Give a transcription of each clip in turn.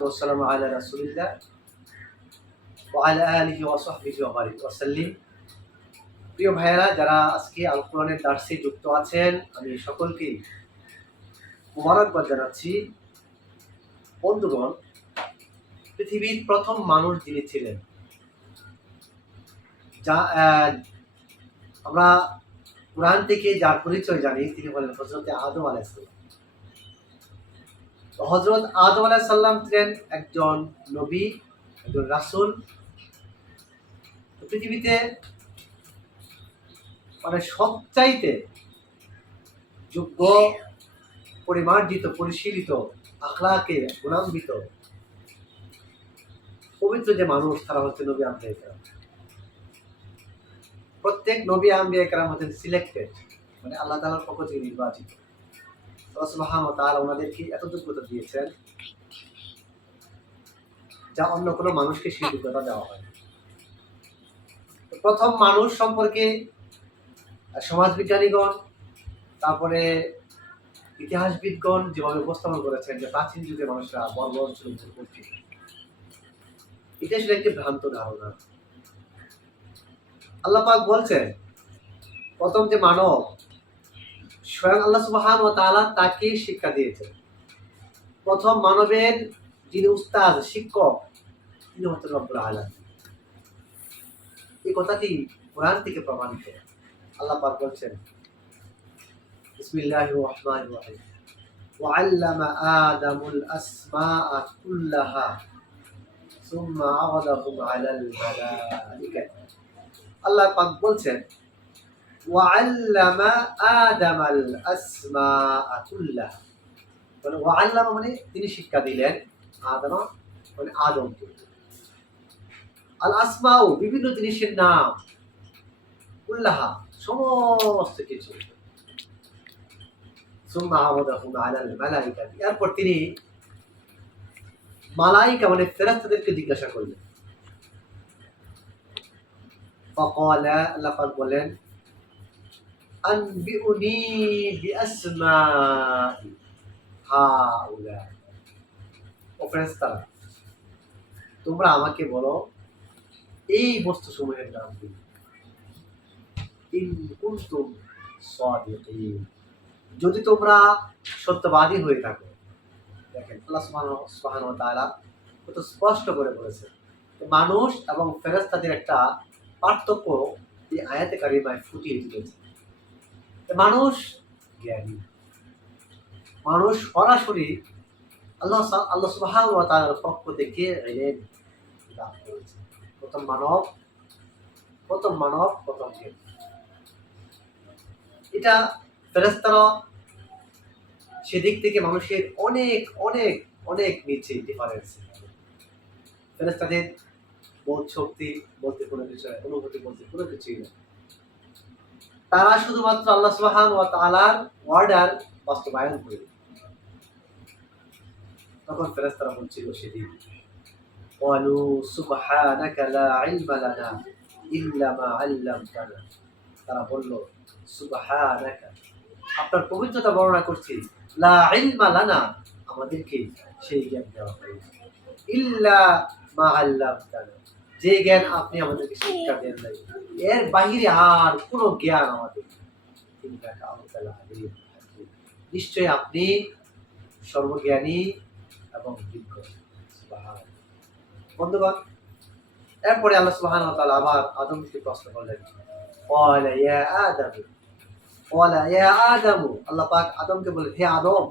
والسلام على رسول الله وعلى آله وصحبه وبارك وسلم প্রিয় ভাইয়েরা যারা আজকে আল কোরআনের দার্সে যুক্ত আছেন আমি সকলকেই মোবারকবাদ জানাচ্ছি বন্ধুগণ পৃথিবীর প্রথম মানুষ যিনি ছিলেন যা আহ, আমরা কোরআন থেকে যার পরিচয় জানি তিনি হলেন হজরতে আদম আলাইসাল্লাম তো হজরত আদম আলাইসাল্লাম ছিলেন একজন নবী, একজন রাসূল। পৃথিবীতে মানে সবচাইতে যোগ্য, পরিমার্জিত, পরিশীলিত, আখলাকে গুণান্বিত, পবিত্র যে মানুষ, তারা হচ্ছে নবী আম্বিয়া কেরাম। প্রত্যেক নবী আম্বিয়া কেরাম হচ্ছেন সিলেক্টেড মানে আল্লাহ তালার পক্ষ থেকে নির্বাচিত। ওনাদেরকে এত যোগ্যতা দিয়েছেন যা অন্য কোনো মানুষকে সেই যোগ্যতা দেওয়া হয় প্রথম মানুষ সম্পর্কে সমাজবিজ্ঞানীগণ, তারপরে ইতিহাসবিদগণ যেভাবে উপস্থাপন করেছেন যে প্রাচীন যুগে মানুষরা বর্বর ছিল করছিল এটা আসলে একটি ভ্রান্ত ধারণা। আল্লাহ পাক বলছেন, প্রথম যে মানব স্বয়ং আল্লাহ সুবাহান ও তাআলা তাকে শিক্ষা দিয়েছেন প্রথম মানবের যিনি উস্তাদ শিক্ষক তিনি হচ্ছেন রব্বুল আলামিন এই কথাটি কোরআন থেকে প্রমাণিত আল্লাহ পাক বলছেন বিসমিল্লাহির রহমানির রহিম وعلم آدم الأسماء كلها ثم عرضهم على الملائكة আল্লাহ পাক বলছেন ওয়াল্লামা আদামাল আসমা আতুল্লাহ মানে মানে তিনি শিক্ষা দিলেন আদম মানে আদমকে। আল আসমাও বিভিন্ন জিনিসের নাম। উল্লাহা সমস্ত কিছু। সুম্মা আহমদাহুম আলাল মালাইকা। এরপর তিনি মালাইকা মানে ফেরাস্তাদেরকে জিজ্ঞাসা করলেন। আল্লাহ বলেন আনবিউনি বিআসমাই হাউলা ও ফেরেশতারা তোমরা আমাকে বলো, এই বস্তু সমূহের নাম কি? যদি তোমরা সত্যবাদী হয়ে থাকো, দেখেন, আল্লাহ তাআলা কত স্পষ্ট করে বলেছে। মানুষ এবং ফেরেশতাদের একটা পার্থক্য এই আয়াতে কারিমায় ফুটিয়ে তুলেছে। মানুষ জ্ঞানী। মানুষ সরাসরি আল্লাহ আল্লাহ ওয়া তাআলার পক্ষ থেকে ইলম লাভ করেছে। প্রথম মানব প্রথম মানব প্রথম জ্ঞানী এটা ফেরেস্তারা সেদিক থেকে মানুষের অনেক অনেক অনেক নিচে ডিফারেন্স ফেরেস্তাদের বোধ শক্তি বলতে কোনো বিষয় অনুভূতি বলতে কোনো কিছুই নেই। তারা শুধুমাত্র আল্লাহ সুবহান ওয়া তাআলার অর্ডার বাস্তবায়ন করে তখন ফেরেস্তারা বলছিল সেদিন قالوا سبحانك لا علم لنا إلا ما علمتنا তারা বলল সুবহানাকা আপনার পবিত্রতা বর্ণনা করছি লা ইলমা লানা আমাদেরকে সেই জ্ঞান দেওয়া হয়েছে ইল্লা মা আল্লামতানা যে জ্ঞান আপনি আমাদেরকে শিক্ষা দেন নাই, এর বাহিরে আর কোনো জ্ঞান আমাদের নিশ্চয় আপনি সর্বজ্ঞানী এবং বিজ্ঞ। এরপরে আল্লাহ সুবহান তাআলা আবার আদমকে প্রশ্ন করলেন ক্বালা ইয়া আদম? ক্বালা ইয়া আদম? আল্লাহ পাক আদমকে বলে হে আদম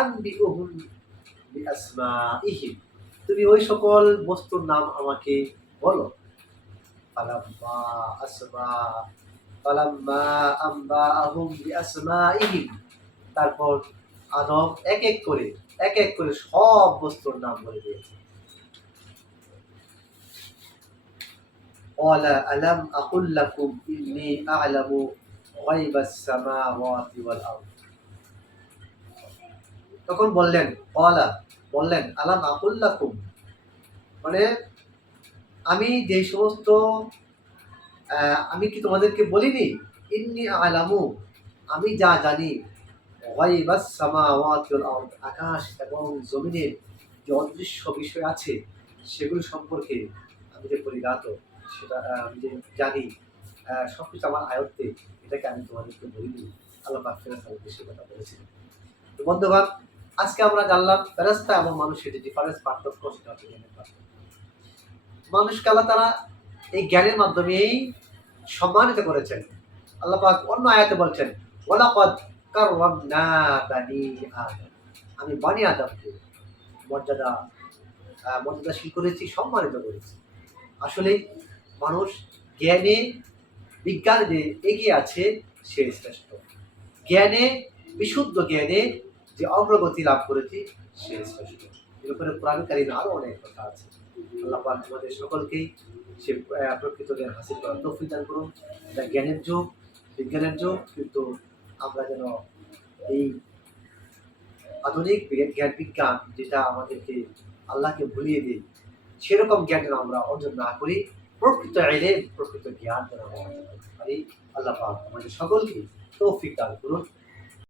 আম্বিউহুম বিআসমাইহিম তুমি ওই সকল বস্তুর নাম আমাকে বলো ফালাম্মা আসমা ফালাম্মা আম্বাআহুম বিআসমাইহিম তারপর আদম এক এক করে এক এক করে সব বস্তুর নাম বলে দিয়েছে قال ألم أقل لكم إني أعلم غيب السماوات والأرض তখন বললেন কলা বললেন আলাম আকুল্লাকুম মানে আমি যে সমস্ত আমি কি তোমাদেরকে বলিনি? ইন্নি আলামু, আমি যা জানি আকাশ এবং জমিনের যে অদৃশ্য বিষয় আছে, সেগুলো সম্পর্কে আমি যে পরিজ্ঞাত, সেটা আমি যে জানি সব কিছু আমার আয়ত্তে, এটাকে আমি তোমাদেরকে বলিনি। আল্লাহ পাক ফেরাস্তা সে কথা বলেছিলেন তো বন্ধুবান আজকে আমরা জানলাম ফেরাস্তা এবং মানুষের যে ডিফারেন্স পার্থক্য, সেটা হচ্ছে মানুষকে আল্লাহ তারা এই জ্ঞানের মাধ্যমেই সম্মানিত করেছেন। আল্লাহ অন্য আয়াতে বলছেন আদম। আমি বানি আদমকে মর্যাদা মর্যাদাশীল করেছি, সম্মানিত করেছি। আসলে মানুষ জ্ঞানে, বিজ্ঞান যে এগিয়ে আছে, সে শ্রেষ্ঠ। জ্ঞানে, বিশুদ্ধ জ্ঞানে যে অগ্রগতি লাভ করেছি, সে শ্রেষ্ঠ। এর উপরে পুরাণকালীন আরও অনেক কথা আছে। আল্লাহ পাক আমাদের সকলকেই সে প্রকৃত জ্ঞান হাসিল করার তৌফিক দান করুন। এটা জ্ঞানের যুগ, বিজ্ঞানের যুগ, কিন্তু আমরা যেন এই আধুনিক জ্ঞান বিজ্ঞান যেটা আমাদেরকে আল্লাহকে ভুলিয়ে দিই সেরকম জ্ঞান যেন আমরা অর্জন না করি, প্রকৃত এলে প্রকৃত জ্ঞান যেন আমরা অর্জন করতে পারি। আল্লাহ পাক আমাদের সকলকে তৌফিক দান করুন।